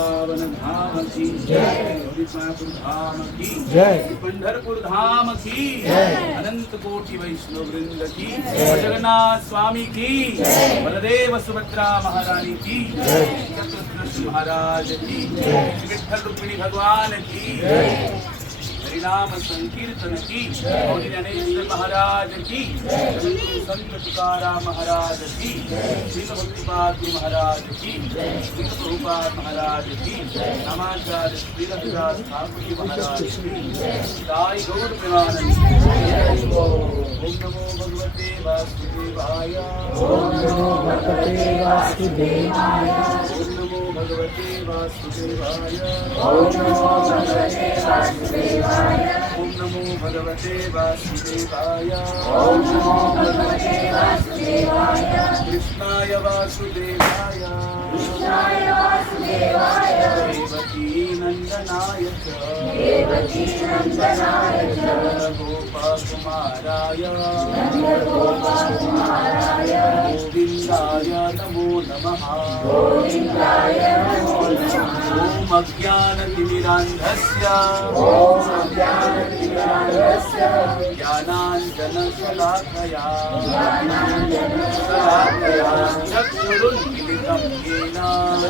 वृंदावन धाम की जय। गोपीनाथ धाम की जय। पंढरपुर धाम की जय। अनंत कोटि वैष्णव वृंद की जय। जगन्नाथ स्वामी की बलदेव सुभद्रा महारानी की जय। चतुर्दशी महाराज की जय। विठ्ठल रुक्मिणी भगवान की जय। हरिनाम संकीर्तन की और ज्ञानेश्वर महाराज की संत तुकाराम महाराज की श्री भक्तिपाद महाराज की श्री प्रभुपाद महाराज की नमाचार्य श्री रविदास ठाकुर जी महाराज की साई गौर प्रेमानंद। ओम नमो भगवते वासुदेवाय। ओम नमो भगवते वासुदेवाय। ओम नमो भगवते वासुदेवाय। ओम नमो भगवते वासुदेवाय। ओम नमो भगवते वासुदेवाय। ओम नमो भगवते वासुदेवाय। कृष्णाय वासुदेवाय। कृष्णाय वासुदेवाय। देवकी नंदनाय च। देवकी नंदनाय च। गोपकुमाराय। नन्दगोपकुमाराय। गोविन्दाय नमो नमः। गोविन्दाय नमो नमः। ॐ अज्ञानतिमिरान्धस्य ॐ अज्ञानतिमिरान्धस्य ज्ञानाञ्जनशलाकया ज्ञानाञ्जनशलाकया चक्षुरुन्मिलितं येन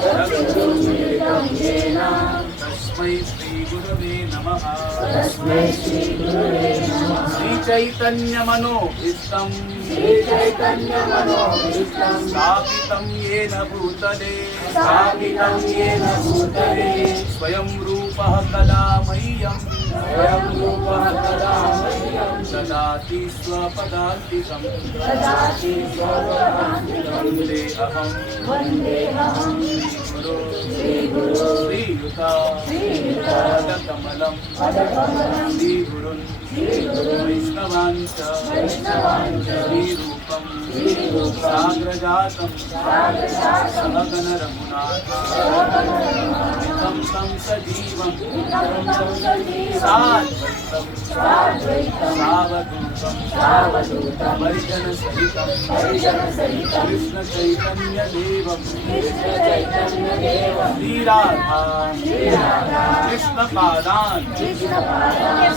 चक्षुरुन्मिलितं येन तस्मै श्रीगुरवे नमः। तस्मै श्रीगुरवे नमः। श्रीचैतन्यमनोभीष्टं श्रीचैतन्यमनोभीष्टं स्थापितं येन भूतले स्थापितं येन भूतले स्वयं रूपः कदा मह्यं स्वयं रूपः कदा मह्यं ददाति स्वपदान्तिकं ददाति स्वपदान्तिकं वन्देऽहं श्रीगुरो श्रीयुता पदकमलं श्रीगुरुन् वैष्णवाञ्च श्रीरूपं साग्रजातं सहगण रघुनाथं तं सजीवं साद्वैतं सावधूतं परिजनसहितं कृष्णचैतन्यदेवं श्रीराधा कृष्णपादान्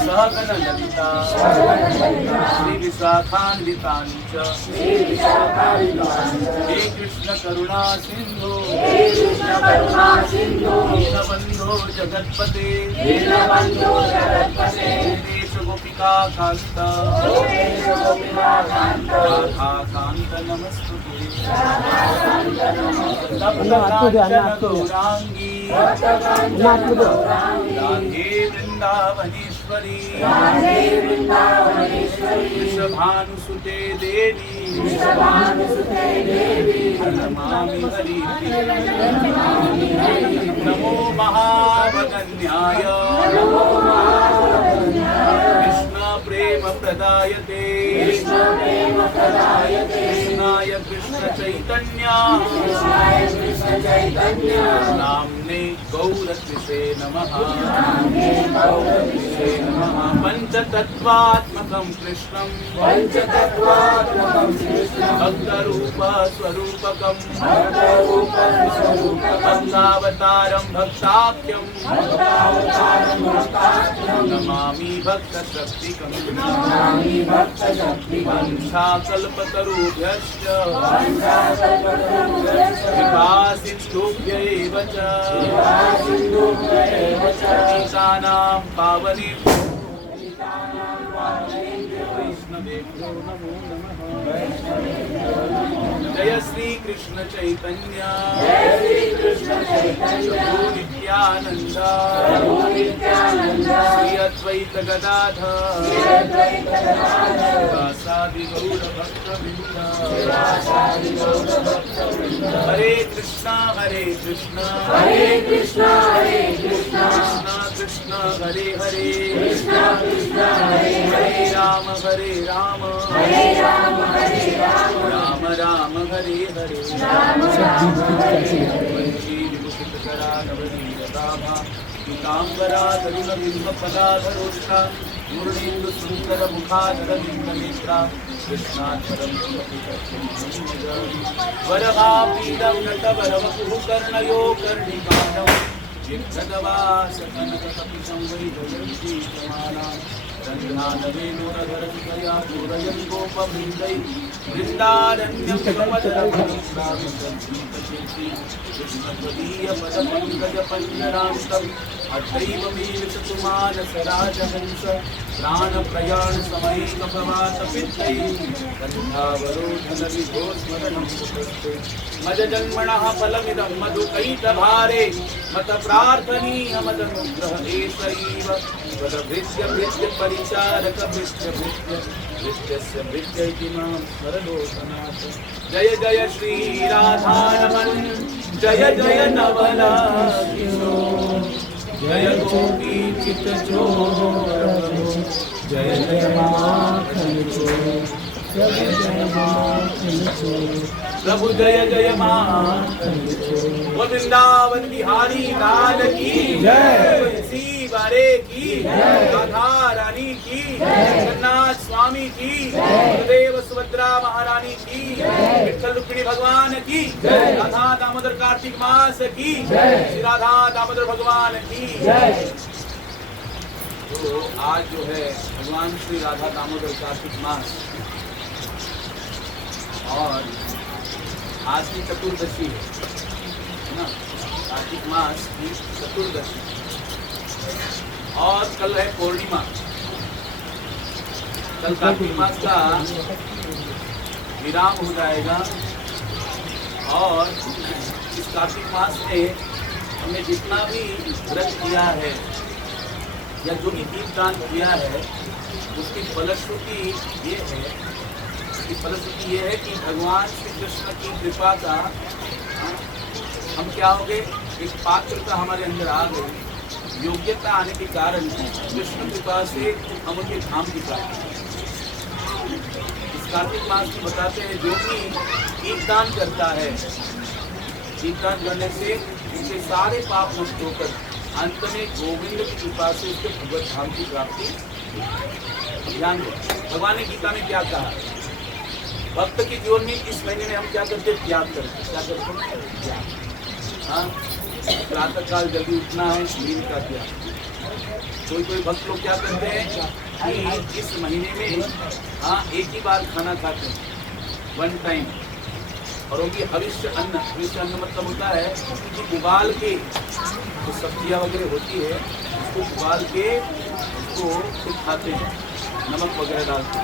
सहगण ललिता श्रीविशाखान्वितानि च हे कृष्ण करुणा सिन्धु दीनबन्धो जगत्पते दीनेश गोपिका कान्त राधाकान्त नमस्तुते गौरांगी राधे वृंदावनेश्वरी वृषभानुसुते देवी नमामि हरिप्रिये नमो महावदन्याय कृष्ण प्रेम प्रदायते कृष्णाय कृष्ण चैतन्य नाम्ने गौरकृष्णे नमः। पंचतत्त्वात्मकं कृष्णं भक्तरूप स्वरूपकं भक्तावतारं भक्ताख्यं नमामि भक्तशक्तिकं वंशाकल्पतरुभ्यश्च कृपासिन्धुभ्य एव च पतितानां पावनेभ्यो वैष्णवेभ्यो नमो नमः। जय श्री कृष्ण चैतन्य प्रभु नित्यानंद श्री अद्वैत गदाधर वासादि गौर भक्तवृंद। हरे कृष्णा कृष्णा कृष्णा कृष्णा हरे हरे हरे राम राम राम हरे हरे। पीताम्बराधरुणबिम्बपदाधरोष्ठा मुरलीन्दुसुन्दरमुखाधरलिङ्गनेत्रा कृष्णात्परं वरहापीडं नटवरवपुः कर्णयो कर्णिकाण्डं सिद्धदवा सकनकपिशं वै जयन्ती समाना रन्ध्रानवेणुरधरविकया पूरयन् गोपवृन्दै वृन्दारण्यं समदरभूषाविशन्तीपचेति कृष्णत्वदीयपदपङ्कजपञ्जरान्तम् अद्वैव मे विशतुमानसराजहंस प्राणप्रयाणसमैकभवातपित्तैः कण्ठावरोधनविभो स्मरणं सुखस्ते मजजन्मणः फलमिदं मधुकैटभारे मतप्रार्थनीयमदनुग्रह एषैव वदभृत्य परिचारक भृत्यस्य भृत्य इति मां स्मरलोकनाथ जय जय श्री राधारमण जय जय नवला किशोर जय गोपी चित्तचोर जय जय माखन चोर जय जय माखन चोर प्रभु जय जय माखन चोर वृंदावन बिहारी लाल की जय तुलसी बारे की राधा रानी की जगन्नाथ स्वामी की गुरुदेव सुभद्रा महारानी की विठ्ठल रुक्मिणी भगवान की राधा दामोदर कार्तिक मास की श्री राधा दामोदर भगवान की तो आज जो है भगवान श्री राधा दामोदर कार्तिक मास और आज की चतुर्दशी है ना, कार्तिक मास की चतुर्दशी और कल है पूर्णिमा। कल कार्तिक मास का विराम हो जाएगा और इस कार्तिक मास में हमने जितना भी व्रत किया है या जो भी दीपदान किया है उसकी फलश्रुति ये है कि भगवान श्री कृष्ण की कृपा का हम क्या हो गए, एक पात्रता हमारे अंदर आ गई, योग्यता आने के कारण कृष्ण कृपा से हम उनके धाम की प्राप्ति। इस कार्तिक मास में बताते हैं जो भी दीपदान करता है, दीपदान करने से उसके सारे पाप नष्ट होकर अंत में गोविंद की कृपा से उसके भगवत धाम की प्राप्ति। ध्यान दो, भगवान ने गीता में क्या कहा, भक्त के जीवन में इस महीने में हम क्या करते हैं, त्याग करते हैं। क्या करते हैं, त्याग। हाँ, प्रातः काल जल्दी उठना है, नींद का त्याग। कोई भक्त लोग क्या करते हैं कि इस महीने में हाँ एक ही बार खाना खाते हैं, वन टाइम, और वो भी हविष्य अन्न मतलब होता है कि उबाल के जो सब्जियाँ वगैरह होती है उसको उबाल के उसको फिर खाते हैं नमक वगैरह डाल के,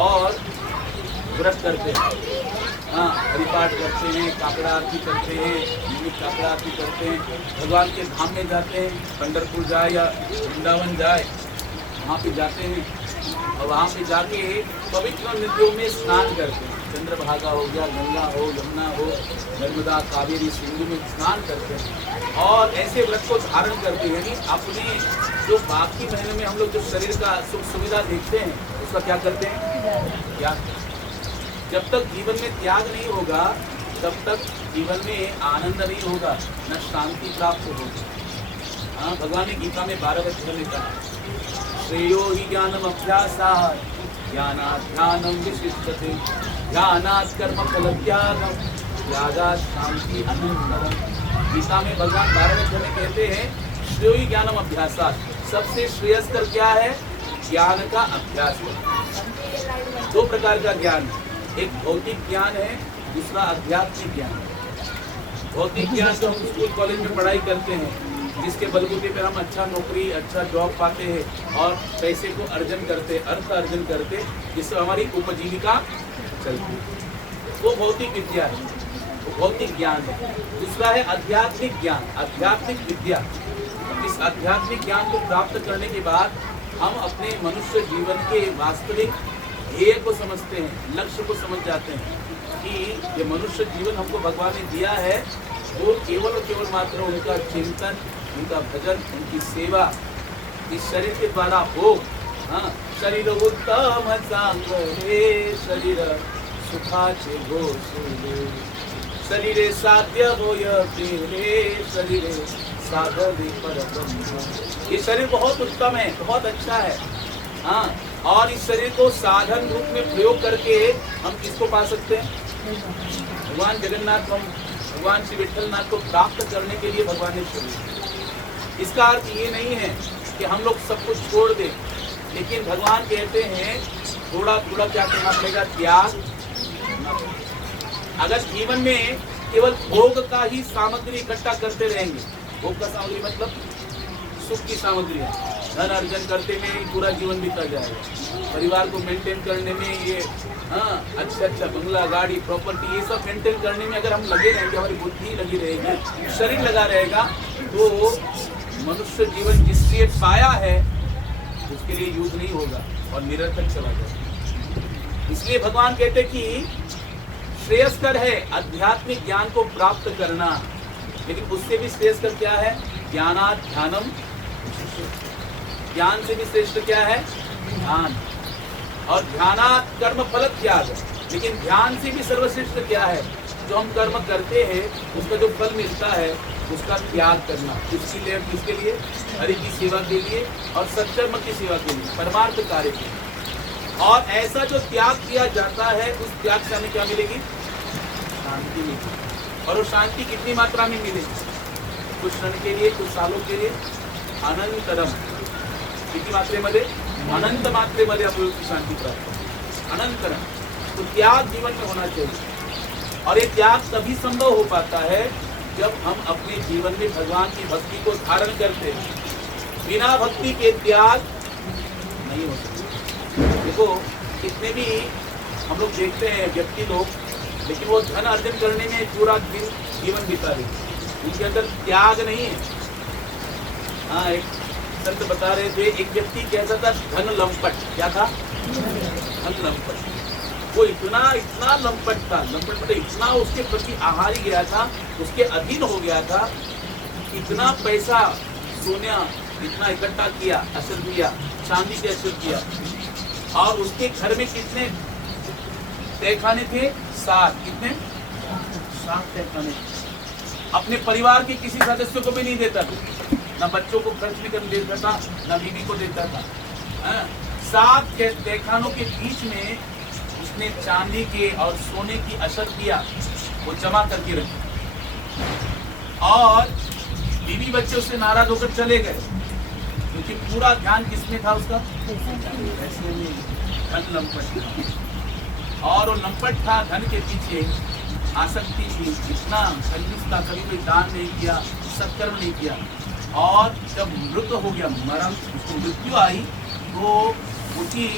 और व्रत करते हैं, हाँ हरिपाठ करते हैं, काकड़ा आरती करते हैं, नियमित काकड़ा आरती करते हैं, भगवान के धाम में जाते हैं, पंढरपुर जाए या वृंदावन जाए वहाँ पे जाते हैं और वहाँ पे जाके पवित्र नदियों में स्नान करते हैं। चंद्रभागा हो गया, गंगा हो, यमुना हो, नर्मदा, कावेरी, सिंधु में स्नान करते हैं और ऐसे व्रत को धारण करते हैं। यानी अपने जो बाकी महीने में हम लोग जो शरीर का सुख सुविधा देखते हैं उसका क्या करते हैं, त्याग। जब तक जीवन में त्याग नहीं होगा तब तक जीवन में आनंद नहीं होगा, न शांति प्राप्त होगी। हाँ, भगवान ने गीता में 12 अध्याय में कहा, श्रेयो हि ज्ञानम अभ्यासात् ज्ञानात् ध्यानं विशिष्यते ज्ञानात् कर्म फल त्यागम त्यागात् शांति अनंतरम। गीता में भगवान 12 अध्याय में कहते हैं श्रेयो हि ज्ञानम अभ्यासात्, सबसे श्रेयस्कर क्या है, ज्ञान का अभ्यास है। 2 प्रकार का ज्ञान है, एक भौतिक ज्ञान है, दूसरा आध्यात्मिक ज्ञान है। भौतिक ज्ञान तो हम स्कूल कॉलेज में पढ़ाई करते हैं, जिसके बलबूते पर हम अच्छा नौकरी, अच्छा जॉब पाते हैं और पैसे को अर्जन करते, अर्थ अर्जन करते, जिससे हमारी उपजीविका चलती है। वो भौतिक विद्या है, वो भौतिक ज्ञान है। दूसरा है आध्यात्मिक ज्ञान, आध्यात्मिक विद्या। इस आध्यात्मिक ज्ञान को प्राप्त करने के बाद हम अपने मनुष्य जीवन के वास्तविक ध्येय को समझते हैं, लक्ष्य को समझ जाते हैं कि ये मनुष्य जीवन हमको भगवान ने दिया है, वो केवल और केवल मात्र उनका चिंतन, उनका भजन, उनकी सेवा इस शरीर के द्वारा हो। हाँ, शरीर उत्तम चांगले शरीर सुखाचे घोषले शरीरे साध्य होय तेरे शरीरे साधने परब्रह्म। ये शरीर बहुत उत्तम है, बहुत अच्छा है। हाँ, और इस शरीर को साधन रूप में प्रयोग करके हम किसको पा सकते हैं, भगवान जगन्नाथ, हम भगवान श्री विठ्ठलनाथ को प्राप्त करने के लिए भगवान ने शरीर इसका अर्थ ये नहीं है कि हम लोग सब कुछ छोड़ दें, लेकिन भगवान कहते हैं थोड़ा थोड़ा क्या करना पड़ेगा, त्याग। अगर जीवन में केवल भोग का ही सामग्री इकट्ठा करते रहेंगे, भोग का सामग्री मतलब सुख की सामग्री है, धन अर्जन करते में ही पूरा जीवन बीता जाएगा। परिवार को मेंटेन करने में ये अच्छा बंगला, गाड़ी, प्रॉपर्टी, ये सब मेंटेन करने में अगर हम लगे रहेंगे, हमारी बुद्धि लगी रहेगी, शरीर लगा रहेगा, तो मनुष्य जीवन जिसलिए पाया है उसके लिए यूज नहीं होगा और निरर्थक चला जाएगा। इसलिए भगवान कहते कि श्रेयस्कर है आध्यात्मिक ज्ञान को प्राप्त करना, लेकिन उससे भी श्रेयस्कर क्या है, ज्ञानात् ध्यानम। ज्ञान से भी श्रेष्ठ क्या है, ध्यान। और ध्यानात् कर्म फल त्याग, लेकिन ध्यान से भी सर्वश्रेष्ठ क्या है, जो हम कर्म करते हैं उसका जो फल मिलता है उसका त्याग करना। किसके लिए, हरि की सेवा के लिए और सत्कर्म की सेवा के लिए, परमार्थ कार्य के लिए। और ऐसा जो त्याग किया जाता है, उस त्याग से हमें क्या मिलेगी, शांति मिलेगी। और वो शांति कितनी मात्रा में मिलेगी, कुछ क्षण के लिए, कुछ सालों के लिए, अनंतरम। कितनी मात्रे मध्ये, अनंत मात्रेमध्ये आपल्याला शांती प्राप्त होती, अनंतरम। तो त्याग जीवन में होना चाहिए, और ये त्याग तभी संभव हो पाता है जब हम अपने जीवन में भगवान की भक्ति को धारण करते हैं। बिना भक्ति के त्याग नहीं हो सकता। देखो कितने भी हम लोग देखते हैं व्यक्ति लोग, लेकिन वो धन अर्जन करने में पूरा दिन जीवन बिता रहे, उनके अंदर त्याग नहीं है। हाँ, एक संत बता रहे थे, एक व्यक्ति कैसा था, धन लंपट। क्या था, धन लंपट। वो इतना लंपट था, लंपट मतलब इतना उसके प्रति आहारी गया था, उसके अधीन हो गया था, इतना पैसा सोना इतना इकट्ठा किया, असर किया, चांदी के असर किया, और उसके घर में कितने तहखाने थे, 7। कितने, 7 तहखाने। अपने परिवार के किसी सदस्य को भी नहीं देता था, ना बच्चों को खर्च भी करने देता था, ना बीवी को देता था। 7 तहखानों के बीच में उसने चांदी के और सोने की असर किया, वो जमा करके रखी, और बीवी बच्चे उससे नाराज होकर चले गए, क्योंकि पूरा ध्यान किसमें था उसका, पैसे में। धन लंपट, और वो लंपट था, धन के पीछे आसक्ति थी, इतना कंजूस था, कभी कोई दान नहीं किया, सत्कर्म नहीं किया। और जब मृत हो गया, मरण, उसको मृत्यु आई, तो उसकी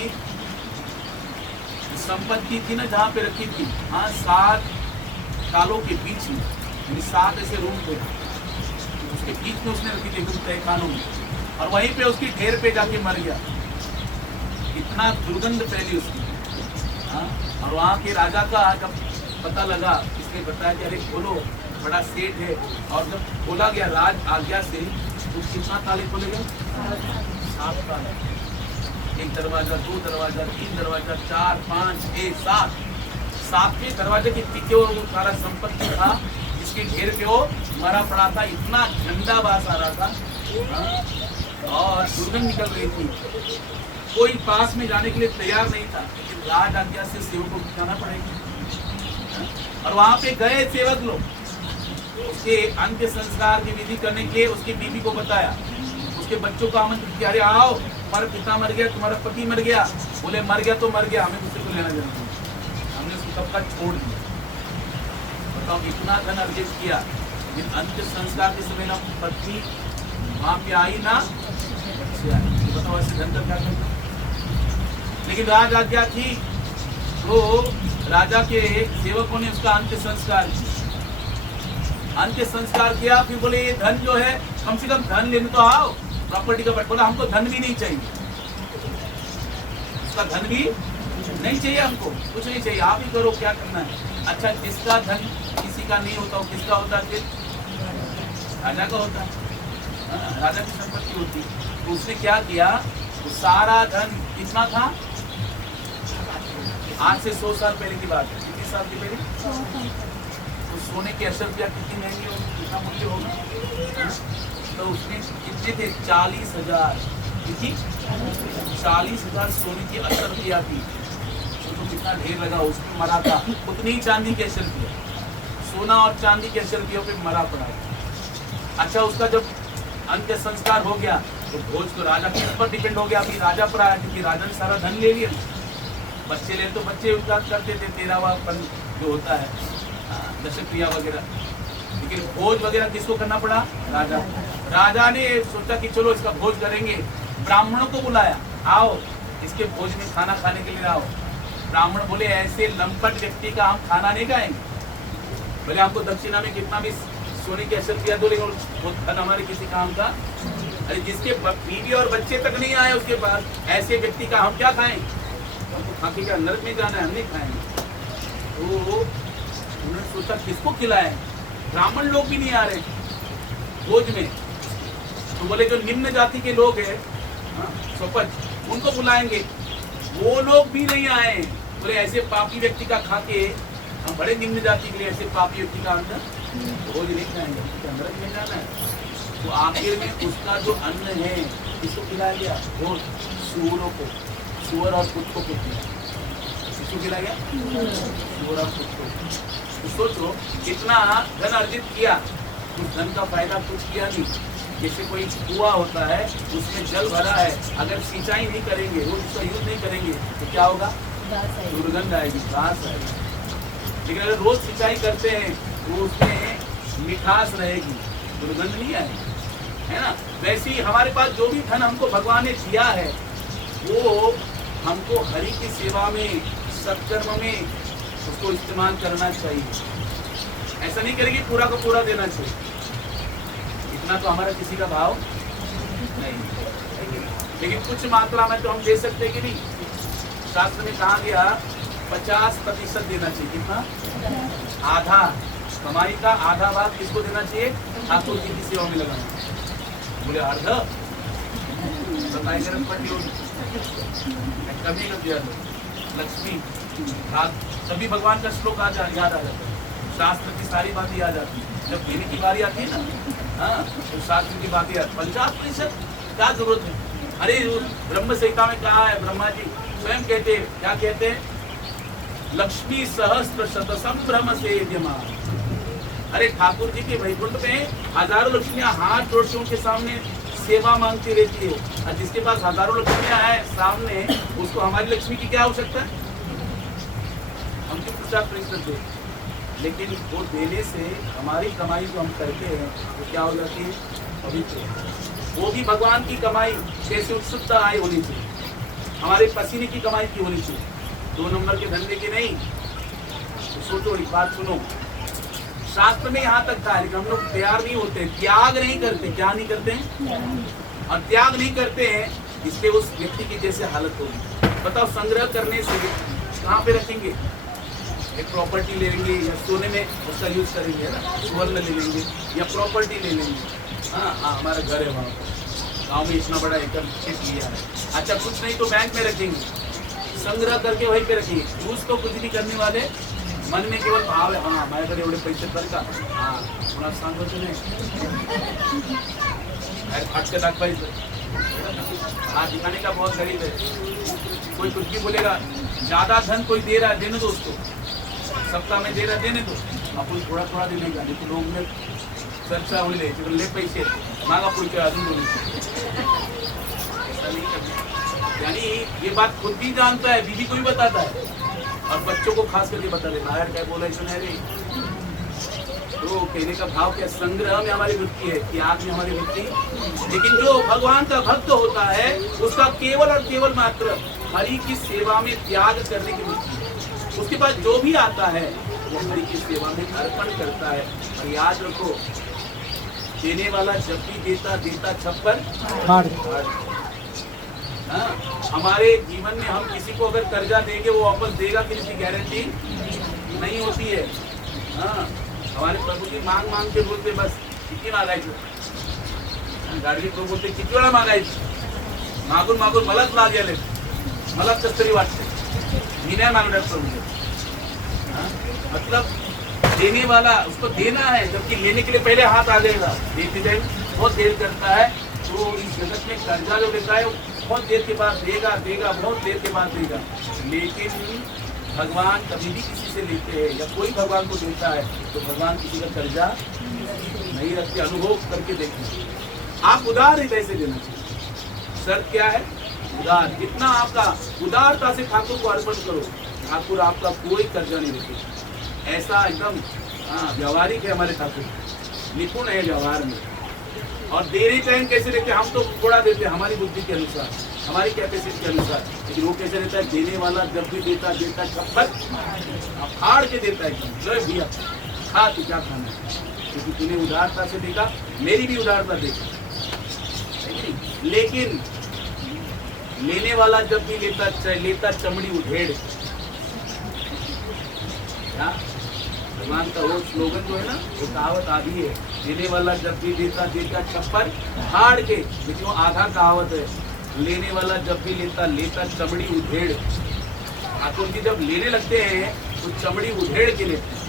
संपत्ति थी ना जहाँ पे रखी थी, हाँ, 7 कालों के बीच में, 7 ऐसे रूम थे, उसके बीच में उसने रखी थी तहखानों में, और वहीं पे उसकी ढेर पे जाके मर गया। इतना दुर्गंध फैली उसकी। हाँ, और वहाँ के राजा का जब पता लगा, इसने बताया कि अरे खोलो, बड़ा सेठ है, और जब खोला गया राज आज्ञा से, तो कितना ताले खोले गए, 7 ताले। 1 दरवाजा, 2 दरवाजा, 3 दरवाजा, 4, 5, 6, 7। 7वें दरवाजे के पीछे वो सारा संपत्ति था, जिसके ढेर पे वो मरा पड़ा था। इतना गंदा बास आ रहा था, और दुर्गंध निकल रही थी। कोई पास में जाने के लिए तैयार नहीं था, लेकिन राज आज्ञा से सेवक को जाना पड़ेगा। और वहां पे गए सेवक लोग, उसके अंत्य संस्कार की विधि करने के लिए उसकी बीवी को बताया, उसके बच्चों को आमंत्रित किया, अरे आओ, तुम्हारा पिता मर गया, तुम्हारा पति मर गया। बोले मर गया तो मर गया, हमें उससे को लेना देना नहीं। हमने उसको सबका छोड़ दिया। बताओ, इतना धन अर्जित किया, लेकिन अंत्य संस्कार के समय ना पत्नी वहां पे आई ना बच्चे आए। बताओ ऐसे धन का क्या करना। लेकिन राज आज्ञा थी, तो राजा के सेवकों ने उसका अंत्य संस्कार किया। अंत्य संस्कार किया, फिर बोले ये धन जो है, कम से कम धन लेने तो आओ, प्रॉपर्टी का बट। बोला हमको धन भी नहीं चाहिए, उसका धन भी नहीं चाहिए, हमको कुछ नहीं चाहिए, आप ही करो क्या करना है। अच्छा, जिसका धन किसी का नहीं होता, वो किसका होता है, राजा का होता है, राजा की संपत्ति होती। तो उसने क्या किया, वो सारा धन कितना था, आज से 100 साल पहले की बात है, कितने साल की पहले, तो सोने की अशर्फिया कितनी महंगी होगी, कितना मूल्य होगा। तो उसने कितने थे, 40,000, कितनी 40,000 सोने की अशर्फिया थी। तो कितना ढेर लगा, उसमें मरा था, उतनी ही चांदी की अशर्फिया, सोना और चांदी के अशर्फियों पे मरा पड़ा। अच्छा, उसका जब अंत्य संस्कार हो गया तो भोज तो राजा किस पर डिपेंड हो गया? अभी राजा पर आया, क्योंकि राजा ने सारा धन ले लिया। बच्चे ले तो बच्चे उपचार करते थे, 13वां जो होता है दशक क्रिया वगैरह, लेकिन भोज वगैरह किसको करना पड़ा? राजा। राजा ने सोचा कि चलो इसका भोज करेंगे, ब्राह्मणों को बुलाया, आओ इसके भोज में खाना खाने के लिए आओ। ब्राह्मण बोले ऐसे लंपट व्यक्ति का हम खाना नहीं खाएंगे, बोले हमको दक्षिणा में कितना भी सोने की अशर किया दो, लेकिन वो धन हमारे किसी काम का। अरे जिसके बीवी और बच्चे तक नहीं आए उसके बाद ऐसे व्यक्ति का हम क्या खाएं? हमको खाके का नरक में जाना है, हम नहीं खाएंगे। तो उन्होंने सोचा किसको खिलाएं? ब्राह्मण लोग भी नहीं आ रहे भोज में, तो बोले जो निम्न जाति के लोग हैं स्वपच, उनको बुलाएंगे, वो लोग भी नहीं आए। बोले ऐसे पापी व्यक्ति का खा के हम बड़े निम्न जाति के लिए ऐसे पापी व्यक्ति का अंदर भोज नहीं खाएंगे, नरक में जाना है। तो आखिर में उसका जो अन्न है किसको खिलाया गया? वो सूअरों को, सूअर और कुत्तों को खिलाया। किसको खिलाया गया? सूअर और कुत्तों को। तो सोचो कितना धन अर्जित किया, उस धन का फायदा कुछ किया नहीं। जैसे कोई कुआं होता है उसमें जल भरा है, अगर सिंचाई नहीं करेंगे, रोज उसका यूज नहीं करेंगे तो क्या होगा? दुर्गंध आएगी, घास आएगी। लेकिन अगर रोज सिंचाई करते हैं तो उसमें मिठास रहेगी, दुर्गंध नहीं आएगी, है ना? वैसे ही हमारे पास जो भी धन हमको भगवान ने दिया है वो हमको हरि की सेवा में, सत्कर्म में उसको इस्तेमाल करना चाहिए। ऐसा नहीं करेंगे पूरा का पूरा देना चाहिए, इतना तो हमारा किसी का भाव नहीं। लेकिन कुछ मात्रा में तो हम दे सकते कि नहीं। शास्त्र में कहा गया 50% देना चाहिए। कितना? आधा कमाई का आधा भाग किसको देना चाहिए? ठाकुर जी की सेवा में लगाना। बोले अर्ध बताई जरूरत पड़ी होगी, कभी कर दिया लक्ष्मी, तभी भगवान का श्लोक याद आ जाता है, शास्त्र की सारी बातें याद आती है। जब देने की बारी आती है ना, हाँ, तो शास्त्र की बातें 50% क्या जरूरत है? अरे ब्रह्म संहिता में कहा है, ब्रह्मा जी स्वयं कहते हैं, क्या कहते हैं? लक्ष्मी सहस्त्र शत संभ्रम से यजमान। अरे ठाकुर जी के वैकुंठ में हजारों लक्ष्मियां हाथ जोड़ के उनके सामने सेवा मांगती रहती है, और जिसके पास हजारों लक्ष्मियां हैं सामने, उसको हमारी लक्ष्मी की क्या आवश्यकता है? हम क्यों प्रचार प्रसाद दे? लेकिन वो देने से हमारी कमाई जो हम करते हैं वो क्या हो जाती है? पवित्र। वो भी भगवान की कमाई, जैसे उत्सुकता आय होनी चाहिए, हमारे पसीने की कमाई की होनी चाहिए, 2 नंबर के धंधे की नहीं। तो सोचो, एक बात सुनो, शास्त्र में यहाँ तक कहा है कि हम लोग तैयार नहीं होते, त्याग नहीं करते। क्या नहीं करते हैं? और त्याग नहीं करते हैं, इसलिए उस व्यक्ति की जैसे हालत होगी। बताओ, संग्रह करने से कहाँ पे रखेंगे? एक प्रॉपर्टी ले लेंगे या सोने में उसका यूज करेंगे ना, स्वर्ण ले लेंगे या प्रॉपर्टी ले लेंगे। हाँ हाँ, हमारा घर है वहाँ पर, गाँव में इतना बड़ा एकड़ खेत लिया है। अच्छा, कुछ नहीं तो बैंक में रखेंगे, संग्रह करके वहीं पे रखेंगे। यूज तो कुछ नहीं करने वाले, मन में केवल भाव है, हाँ माझ्याकडे एवढे पैसे कर का, हाँ पुन्हा सांगायचं नाही, फटके दाखवायचं। हाँ, दिखाने का बहुत गरीब है। कोई कुछ भी बोलेगा, ज्यादा धन कोई दे रहा है, देने दो उसको, सप्ताह में दे रहा है, देने दो, अपन थोड़ा थोड़ा देने का, नहीं तो लोग में चर्चा होईल, ले पैसे मागा पुढच्या अजून बोलू। ऐसा नहीं करना। यानी ये बात खुद भी जानता है, बीवी को भी बताता है, और बच्चों को खास करके बता देता है, क्या बोला इसने रे। तो कहने का भाव क्या? संग्रह में हमारी वृत्ति है, त्याग में हमारी वृत्ति। लेकिन जो भगवान का भक्त होता है उसका केवल और केवल मात्र हरि की सेवा में त्याग करने की वृत्ति है। उसके बाद जो भी आता है वो हरि की सेवा में अर्पण करता है। और याद रखो, देने वाला जब भी देता देता छप्पर फाड़। हाँ, हमारे जीवन में हम किसी को अगर कर्जा देंगे वो वापस देगा कि इसकी गारंटी नहीं होती है। हाँ, हमारे प्रभु जी मांग मांग के बोलते, बस किती मागायचं, गाडगे प्रभू बोलते किती वेळा मागायचं, मागून मागून मलाच लाग गेले, मलाच कसं तरी वाटते, मी नाही मागणार प्रभू। मतलब देने वाला उसको देना है, जबकि लेने के लिए पहले हाथ आ जाएगा। देते टाइम बहुत देर करता है, तो इस जगत में कर्जा जो लेता है वो बहुत देर के बाद देगा, बहुत देर के बाद देगा। लेकिन भगवान कभी भी किसी से लेते हैं या कोई भगवान को देता है तो भगवान किसी का कर्जा नहीं रखते। अनुभव करके देखें, आप उदार ही पैसे देना चाहिए। शर्त क्या है? उदार। जितना आपका उदारता से ठाकुर को अर्पण करो, ठाकुर आपका कोई कर्जा नहीं देते। ऐसा एकदम व्यवहारिक है हमारे ठाकुर, निपुण है व्यवहार में। और देने टाइम कैसे देते? हम तो थोड़ा देते हमारी बुद्धि के अनुसार, हमारी कैपेसिटी के अनुसार, लेकिन वो कैसे रहता है? देने वाला जब भी देता छप्पर फाड़ के देता है एकदम। जो भैया खा, तू क्या खाना है, क्योंकि तूने उदारता से देखा, मेरी भी उदारता देखा। लेकिन लेने वाला जब भी लेता चमड़ी उधेड़। क्या भगवान का वो स्लोगन जो है ना, वो कहावत आदि है, देने वाला जब भी देता छप्पर फाड़ के। लेकिन वो आधा कहावत है, लेने वाला जब भी लेता चमड़ी उधेड़। ठाकुर जी जब लेने लगते हैं तो चमड़ी उधेड़ के लेते हैं।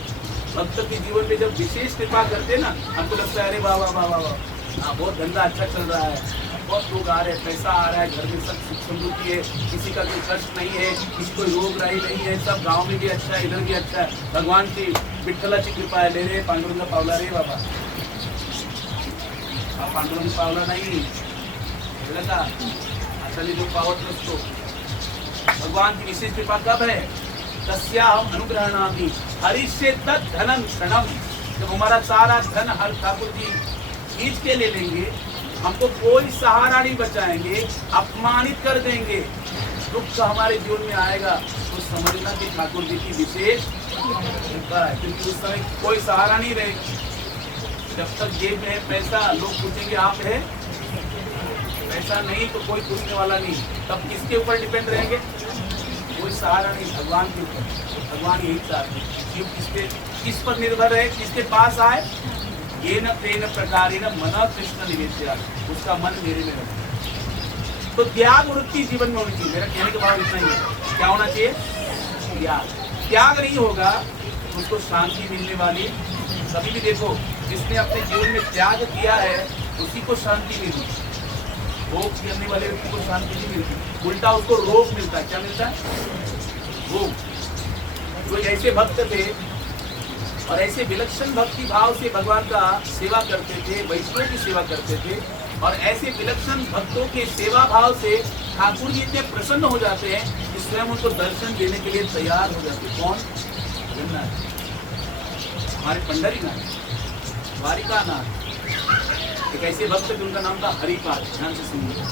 भक्त के जीवन में जब विशेष कृपा करते हैं ना, हमको लगता है अरे वाह वाह वाह वाह, हाँ बहुत धंधा अच्छा चल रहा है, बहुत लोग आ रहे हैं, पैसा आ रहा है, घर में सब सुख समृद्धि है, किसी का कोई कष्ट नहीं है, किसी कोई रोग राई नहीं है, सब गांव में भी अच्छा है, इधर भी अच्छा है। भगवान की विठ्ठलाची कृपा आहे. ले रे पांडुरंग पावला रे बाबा. हा पांडुरंग पावला नाही कळलं का. असाली जो पावत नसतो. भगवान की विशेष कृपा कब है? तस्याहम अनुग्रहणामि हरिष्ये तत् धनं क्षणम. जब हमारा सारा धन हर ठाकुर जी खींच के ले लेंगे, हमको कोई सहारा नहीं बचाएंगे, अपमानित कर देंगे, दुख हमारे जीवन में आएगा, तो समझना कि ठाकुर जी की विशेष कृपा है. क्योंकि उस समय कोई सहारा नहीं रहेगा. जब तक जेब में है पैसा, लोग पूछेंगे आप है, पैसा नहीं तो कोई पूछने वाला नहीं. तब किसके ऊपर डिपेंड रहेंगे? कोई सहारा नहीं, भगवान के ऊपर. भगवान यही चाहते हैं. जीव किस पर निर्भर है, किसके पास आए? ये न तेन प्रकारेण मन कृष्ण निवेद्य, उसका मन मेरे में रहे. तो त्याग वृत्ति जीवन में होनी चाहिए. मेरा कहने का भाव इतना ही है. क्या होना चाहिए? त्याग. त्याग नहीं होगा उसको शांति मिलने वाली. कभी भी देखो, जिसने अपने जीवन में त्याग किया है उसी को शांति मिलती. भोग करने वाले व्यक्ति को शांति नहीं मिलती, उल्टा उसको रोग मिलता है. क्या मिलता है? रोग. तो ऐसे भक्त थे और ऐसे विलक्षण भक्ति भाव से भगवान का सेवा करते थे, वैष्णव की सेवा करते थे. और ऐसे विलक्षण भक्तों के सेवा भाव से ठाकुर जी इतने प्रसन्न हो जाते हैं कि स्वयं उनको दर्शन देने के लिए तैयार हो जाते. कौन? जगन्नाथ, हमारे पंडरीनाथ, द्वारिकानाथ. एक ऐसे भक्त जिनका नाम था हरिपाल. ध्यान से सुनिए,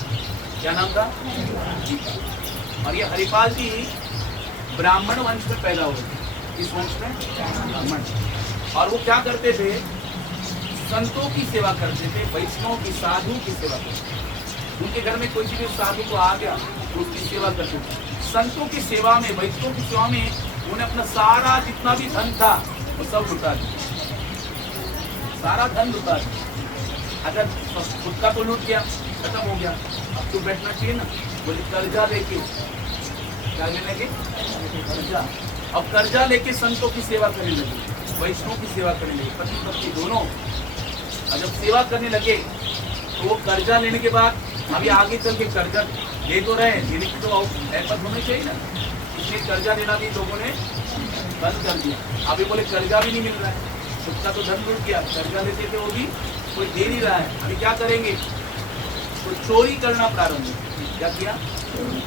क्या नाम था? हरिपाल. और ये हरिपाल जी ब्राह्मण वंश में पैदा हुए थे. इस वंश में ब्राह्मण. और वो क्या करते थे? संतों की सेवा करते थे, वैष्णव की, साधु की सेवा करते थे. उनके घर में कोई भी साधु को आ गया तो उसकी सेवा करते थे. संतों की सेवा में, वैष्णव की सेवा में उन्हें अपना सारा जितना भी धन था वो सब लुटा दिया. सारा धन लुटा दिया. अगर खुद का तो लूट गया, खत्म हो गया, अब तो बैठना चाहिए ना. बोले कर्जा लेके, क्या लेने लगे? कर्जा. अब कर्जा लेके संतों की सेवा करने लगे, वैष्णव की सेवा करने लगे, पति पत्नी दोनों. और जब सेवा करने लगे तो वो कर्जा लेने के बाद अभी आगे चल के कर्जा ले तो रहे, लेने की तो ऐसा होना चाहिए ना. इसलिए कर्जा लेना भी लोगों ने बंद कर दिया. अभी बोले कर्जा भी नहीं मिल रहा है, उसका तो धन लूट गया. कर्जा लेते थे वो भी कोई दे नहीं रहा है. अभी क्या करेंगे? तो चोरी करना प्रारंभ किया. क्या किया?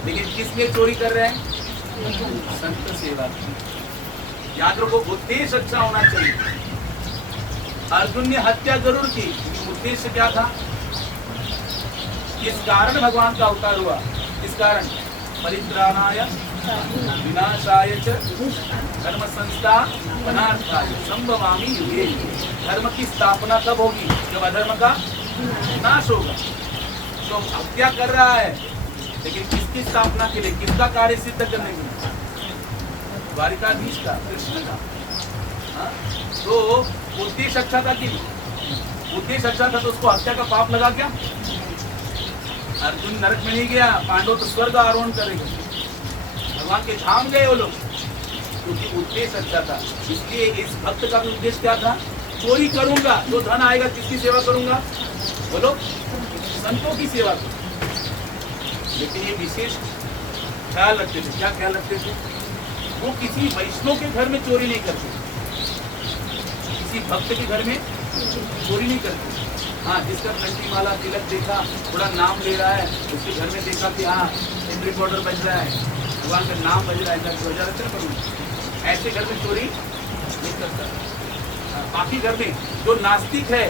लेकिन किस लिए चोरी कर रहे हैं? संत सेवा. याद रखो, उद्देश्य अच्छा होना चाहिए. अर्जुन ने हत्या जरूर की, उद्देश्य क्या था? किस कारण भगवान का अवतार हुआ? किस कारण? परित्राणाय विनाशाय च धर्म संस्थापनार्थाय संभवामि युगे. धर्म की स्थापना कब होगी? जब अधर्म का नाश होगा. तो हत्या कर रहा है, लेकिन किसकी स्थापना के लिए, किसका कार्य सिद्ध करने के लिए? द्वारिकाधीश का, कृष्ण का. तो उद्देश्य अच्छा था कि उद्देश्य अच्छा था तो उसको हत्या का पाप लगा क्या? अर्जुन नरक में नहीं गया, पांडव तो स्वर्ग आरोहण करेंगे. भगवान के धाम गए वो लोग, क्योंकि उद्देश्य अच्छा था. इसलिए इस भक्त का भी उद्देश्य क्या था? चोरी करूंगा, जो धन आएगा किसकी सेवा करूंगा? बोलो, संतों की सेवा करूंगा. लेकिन ये विशेष ख्याल रखते थे. क्या ख्याल रखते थे? वो किसी वैष्णव के घर में चोरी नहीं करते, किसी भक्त के घर में चोरी नहीं करते. हाँ, जिसका कंठी माला तिलक देखा, थोड़ा नाम ले रहा है, उसके घर में देखा कि हाँ टेप रिकॉर्डर बज रहा है, भगवान का नाम बज रहा है, बजा रहते हैं प्रभु, ऐसे घर में चोरी नहीं करता। बाकी घर में जो नास्तिक है,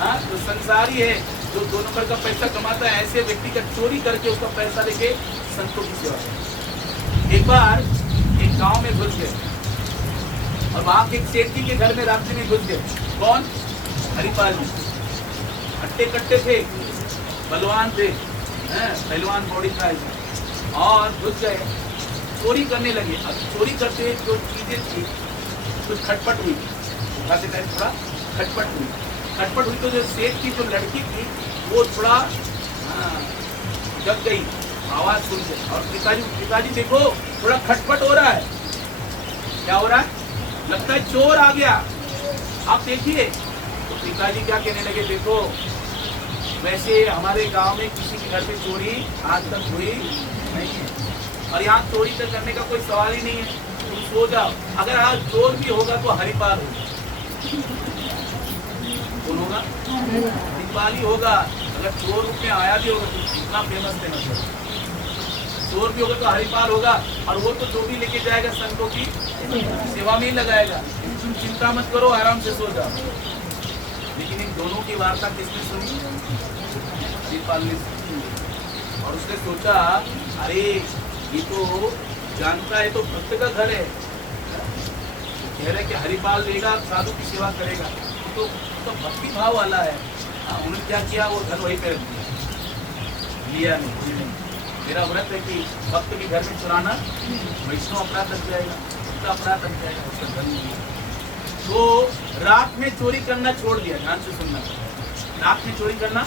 हाँ, जो संसारी है, जो 2 नंबर का पैसा कमाता है, ऐसे व्यक्ति का चोरी करके उसका पैसा लेके संतों की सेवा करता। एक बार एक गांव में घुस गए और वहां के एक सेठ जी के घर में रात्रि में घुस गए। कौन? हरिपाल जी। हट्टे कट्टे थे, बलवान थे, पहलवान बॉडी था, और घुस गए, चोरी करने लगे। अब चोरी करते जो चीजें थी कुछ खटपट हुई, उठाते टाइम थोड़ा खटपट हुई तो जो सेठ की जो लड़की थी वो थोड़ा जग गई, आवाज सुन के, और पिताजी देखो थोड़ा खटपट हो रहा है। क्या हो रहा है? लगता है चोर आ गया, आप देखिए। तो पिताजी क्या कहने लगे, देखो वैसे हमारे गांव में किसी के घर में चोरी आज तक हुई नहीं है, और यहाँ चोरी तक करने का कोई सवाल ही नहीं है, तुम सो जाओ। अगर आज चोर भी होगा तो हरिपाल होगा। कौन होगा? हरिपाल ही होगा। अगर चोर रूप में आया भी होगा तो इतना फेमस है, चोर भी होगा तो हरिपाल होगा, और वो तो जो भी लेके जाएगा संतों की सेवा में ही लगाएगा। तुम चिंता मत करो, आराम से सो जाओ। लेकिन इन दोनों की वार्ता किसने सुनी? हरिपाल ने सुनी, और उसने सोचा अरे ये तो जानता है, तो भक्त का घर है, कह रहे कि हरिपाल लेगा, साधु की सेवा करेगा, तो भक्ति भाव वाला है। उन्होंने क्या किया, वो घर वहीं पे रख दिया, लिया नहीं। मेरा व्रत है कि भक्त के घर में चुराना वैष्णव अपराध लग जाएगा, उसका अपराध लग जाएगा, उसका धन नहीं। तो रात में चोरी करना छोड़ दिया। ध्यान से सुनना, रात में चोरी करना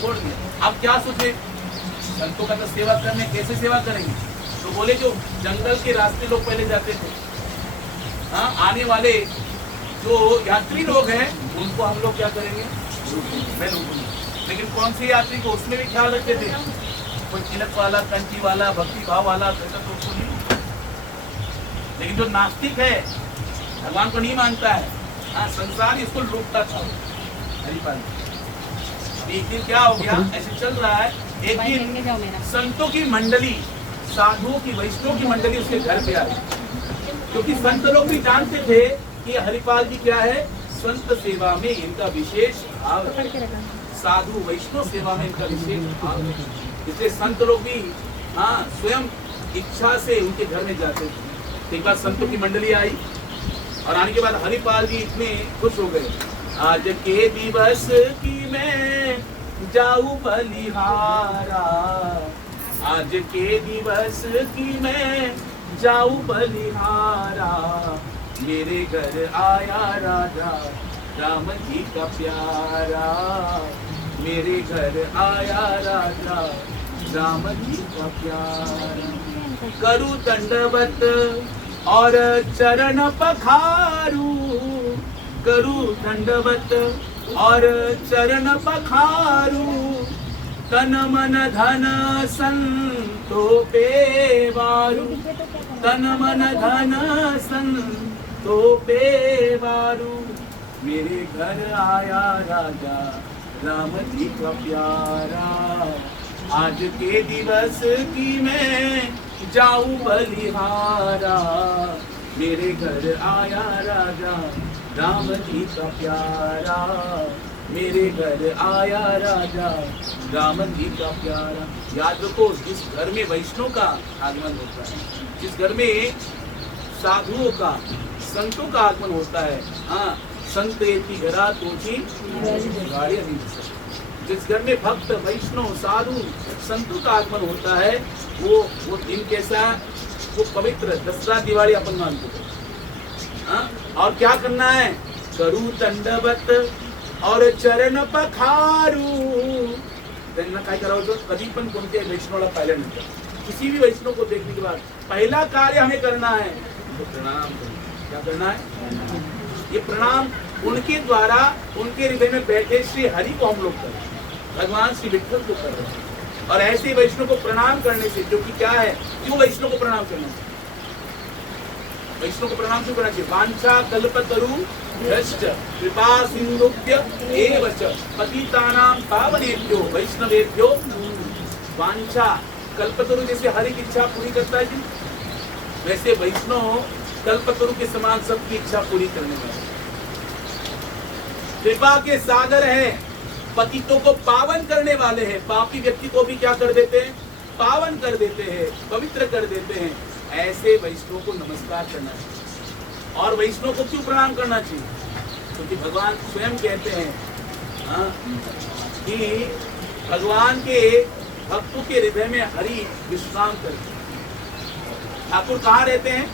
छोड़ दिया। अब क्या सोचे, संतों का तो सेवा करने, कैसे सेवा करेंगे? तो बोले जो जंगल के रास्ते लोग पहले जाते थे, हाँ, आने वाले जो यात्री लोग हैं उनको हम लोग क्या करेंगे, मैं लूटूंगा। लेकिन कौन से यात्री को, उसमें भी ख्याल रखते थे, कोई तिलक वाला, कंठी वाला, भक्ति भाव वाला, ऐसा तो उसको नहीं। लेकिन जो नास्तिक है, भगवान को नहीं मानता है, हाँ, संसार इसको लूटता था हरिपाल। एक दिन क्या हो गया, ऐसे चल रहा है, एक दिन संतों की मंडली, साधुओं की, वैष्णव की मंडली उसके घर पे आई, क्योंकि संत लोग भी जानते थे कि हरिपाल जी क्या है, संत सेवा में इनका विशेष भाव है, साधु वैष्णव सेवा में इनका विशेष भाव है। इसलिए संत लोग भी, हाँ, स्वयं इच्छा से उनके घर में जाते थे। एक बार संतों की मंडली आई, और आने के बाद हरिपाल जी इतने खुश हो गए, आज के दिवस की मैं जाऊं बलिहारा, आज के दिवस की मैं जाऊं बलिहारा, मेरे घर आया राजा राम जी का प्यारा, मेरे घर आया राजा राम जी का प्यारा, करूं दंडवत और चरण पखारू, करूं दंडवत और चरण पखारू, तन मन धन संतो पे वारू, तन मन धन संतो पे वारू, मेरे घर आया राजा राम जी का प्यारा, आज के दिवस की मैं जाऊं बलिहारा, मेरे घर आया राजा राम जी का प्यारा, मेरे घर आया राजा राम जी का प्यारा। याद रखो, जिस घर में वैष्णव का आगमन होता है, जिस घर में साधुओं का, संतों का आगमन होता है, हाँ, संत एति घरा तोची गाड़ी नहीं, जिस घर में भक्त वैष्णव साधु संतों का आगमन होता है, वो दिन कैसा, वो पवित्र दसरा दिवाली अपन मानते हैं। हाँ? और क्या करना है, करू दंडवत और चरण पखारू, त्यांना काय करावं होतं, कधी पण कोणत्याही वैष्णवाला पाहिल्यानंतर, किसी भी वैष्णव को देखने के बाद पहला कार्य हमें करना है, तो प्रणाम करना। क्या करना है, ये प्रणाम उनके द्वारा, उनके हृदय में बैठे श्री हरि को हम लोग कर रहे हैं, भगवान श्री विठ्ठल को कर रहे हैं। और ऐसे वैष्णव को प्रणाम करने से, जो कि क्या है, क्यों वैष्णव को प्रणाम करना चाहिए, वैष्णव को प्रणाम क्यों करना चाहिए, वांछा कल्पतरु भ्रष्ट कृपा सिंधुभ्य एव च पतितानां पावनेभ्यो वैष्णवेभ्यो वांछा कल्पतरु जैसे हर एक इच्छा पूरी करता है जी, वैसे वैष्णव कल्पतरु के समान सबकी इच्छा पूरी करने वाले कृपा के सागर है, पतितों को पावन करने वाले हैं, पापी व्यक्ति को भी क्या कर देते हैं, पावन कर देते हैं, पवित्र कर देते हैं। ऐसे वैष्णव को नमस्कार करना चाहिए। और वैष्णव को क्यों प्रणाम करना चाहिए? क्योंकि भगवान स्वयं कहते हैं कि भगवान के भक्तों के हृदय में हरि विश्राम करते हैं। ठाकुर कहाँ रहते हैं?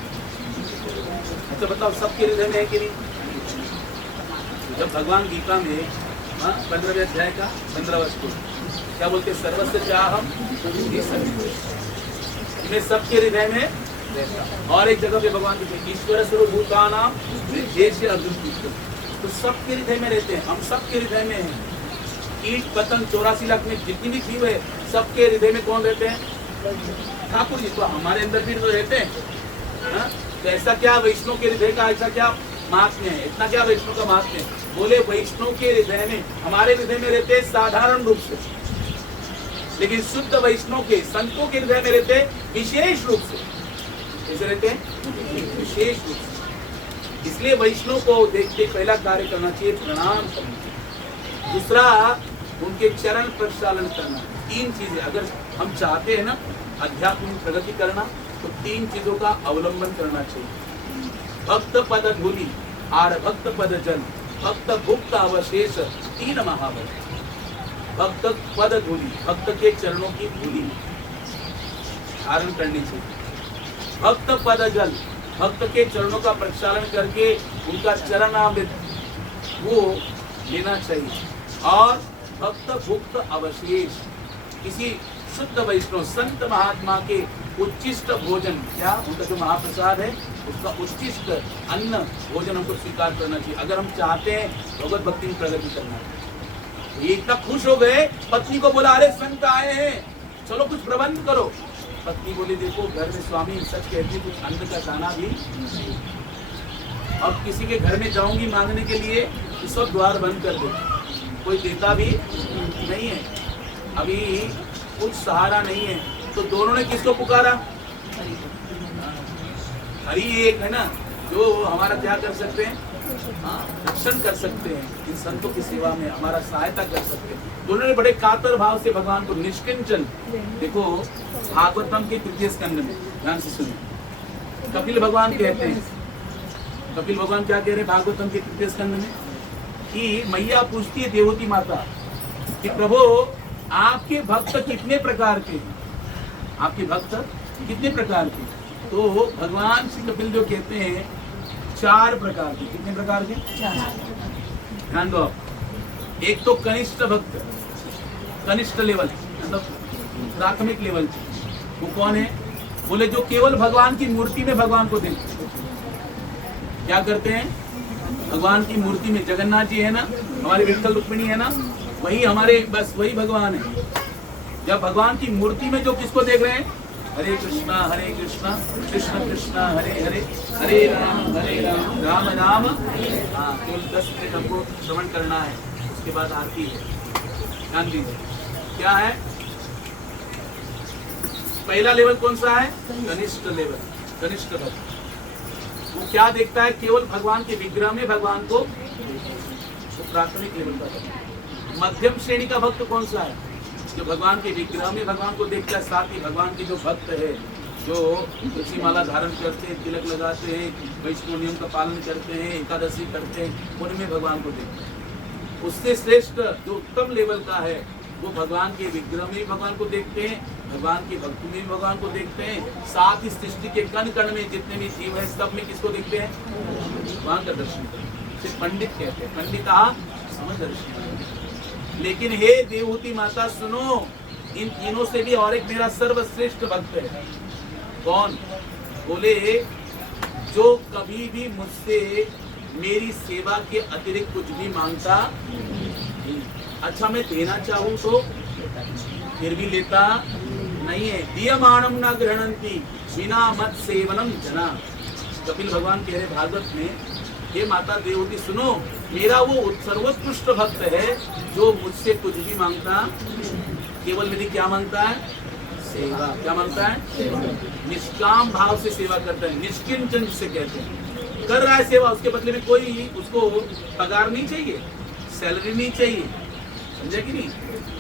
अच्छा बताओ, सबके हृदय में है कि नहीं? जब भगवान गीता में 15वें अध्याय का 15वां श्लोक क्या बोलते, सर्वस्य चाहम मैं सबके हृदय में रहता। और एक जगह पे भगवान कहते ईश्वर सर्वभूतानां हृदयेषु अर्जुन, तो सबके हृदय में रहते हैं, हम सबके हृदय में हैं। कीट पतंग 84 लाख में जितनी भी जीव है सबके हृदय में कौन रहते हैं? ठाकुर जी। तो हमारे अंदर भी तो रहते हैं। तो ऐसा क्या वैष्णव के हृदय का ऐसा क्या महात्म्य है? इतना क्या वैष्णव का महात्म्य है? बोले वैष्णव के हृदय में, हमारे हृदय में रहते हैं साधारण रूप से, लेकिन शुद्ध वैष्णव के संतों के हृदय में रहते हैं विशेष रूप से। कैसे रहते हैं? विशेष रूप से। इसलिए वैष्णव को देखते पहला कार्य करना चाहिए प्रणाम करना। दूसरा उनके चरण प्रक्षालन करना। 3 चीजें अगर हम चाहते हैं ना आध्यात्मिक प्रगति करना, तो 3 चीजों का अवलंबन करना चाहिए। भक्त पद धूलि, आर भक्त पद जल, भक्त भुक्त अवशेष, 3 महाबल। भक्त पद धूलि, भक्त के चरणों की धूलि धारण करनी चाहिए। भक्त पद जल, भक्त के चरणों का प्रक्षालन करके उनका चरणामृत वो लेना चाहिए। और भक्त भुक्त अवशेष, किसी शुद्ध वैष्णव संत महात्मा के उच्चिष्ट भोजन, क्या उनका जो महाप्रसाद है उसका उच्चिष्ट अन्न भोजन हमको स्वीकार करना चाहिए। अगर हम चाहते हैं भगवत भक्ति में प्रगति करना है। ये इतना खुश हो गए, पत्नी को बोला अरे संत आए हैं, चलो कुछ प्रबंध करो। पत्नी बोली देखो घर में स्वामी सच कहती है, कुछ अन्न का दाना भी। अब किसी के घर में जाऊंगी मांगने के लिए, सब द्वार बंद कर दो, कोई देता भी नहीं है, अभी कुछ सहारा नहीं है। तो दोनों ने किसको पुकारा? हरि एक है ना जो हमारा क्या कर सकते हैं, रक्षण कर सकते हैं, इन संतों की सेवा में हमारा सहायता कर सकते हैं। दोनों ने बड़े कातर भाव से भगवान को निष्किंचन। देखो भागवतम के 3 स्कंद में ध्यान से सुनिए, कपिल भगवान कहते हैं, कपिल भगवान क्या कह रहे हैं भागवतम के 3 स्कंद में, कि मैया पूछती है देवती माता कि प्रभु आपके भक्त कितने प्रकार के हैं, आपके भक्त कितने प्रकार के? तो भगवान श्री कपिल जो कहते हैं 4 प्रकार के। कितने प्रकार के? 4। ध्यान दो। एक तो कनिष्ठ भक्त, कनिष्ठ लेवल मतलब प्राथमिक लेवल, वो कौन है? बोले जो केवल भगवान की मूर्ति में भगवान को देखते हैं। क्या करते हैं? भगवान की मूर्ति में जगन्नाथ जी है ना, हमारे विठ्ठल रुक्मिणी है ना, वही हमारे बस वही भगवान है। जब भगवान की मूर्ति में जो किसको देख रहे हैं? हरे कृष्णा कृष्ण कृष्ण हरे हरे, हरे राम राम राम। हाँ, केवल 10 मिनट हमको श्रवण करना है, उसके बाद आरती है। ध्यान दीजिए क्या है पहला लेवल कौन सा है? कनिष्ठ लेवल, कनिष्ठ भक्त। वो क्या देखता है? केवल भगवान के विग्रह में भगवान को, तो प्राथमिक लेवल का। मध्यम श्रेणी का भक्त कौन सा है? जो भगवान के विग्रह में भगवान को देखता है, साथ ही भगवान के जो भक्त है, जो तुलसी माला धारण करते हैं, तिलक लगाते हैं, वैष्णव नियम का पालन करते हैं, एकादशी करते हैं, उनमें भगवान को देखते हैं। उससे श्रेष्ठ जो उत्तम लेवल का है, वो भगवान के विग्रह में भी भगवान को देखते हैं, भगवान के भक्ति में भी भगवान को देखते हैं, साथ ही सृष्टि के कण कण में जितने भी जीव है सब में किसको देखते हैं? भगवान का दर्शन करते हैं। सिर्फ पंडित कहते हैं, पंडिता समदर्शी। लेकिन हे देवहूति माता सुनो, इन तीनों से भी और एक मेरा सर्वश्रेष्ठ भक्त है। कौन? बोले जो कभी भी मुझसे मेरी सेवा के अतिरिक्त कुछ भी मांगता नहीं। अच्छा मैं देना चाहूं तो फिर भी लेता नहीं है। दीयमानम न ग्रहणंती बिना मत सेवनम जना। कपिल भगवान कह रहे भागवत में हे माता देवहूति सुनो, मेरा वो सर्वोत्कृष्ट भक्त है जो मुझसे कुछ भी मांगता, केवल मेरी क्या मांगता है? सेवा। क्या मांगता है? निष्काम भाव से सेवा करता है, निष्किंचन जिसे कहते हैं। कर रहा है सेवा, उसके बदले में कोई उसको पगार नहीं चाहिए, सैलरी नहीं चाहिए, समझे कि नहीं,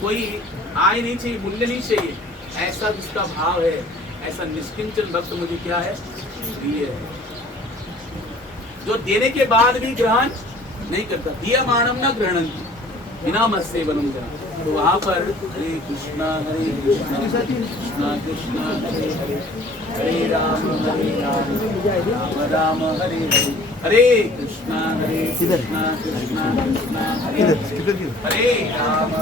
कोई आय नहीं चाहिए, मूल्य नहीं चाहिए। ऐसा जिसका भाव है, ऐसा निष्किंचन भक्त मुझे क्या है? प्रिय है, जो देने के बाद भी ग्रहण नहीं करता। दिया मानम न ग्रहण बिना मत सेवनम ग्रहण। तो वहां पर हरे कृष्णा कृष्णा कृष्णा हरे हरे, हरे राम राम राम हरे हरे, हरे कृष्णा कृष्णा कृष्णा हरे हरे, हरे राम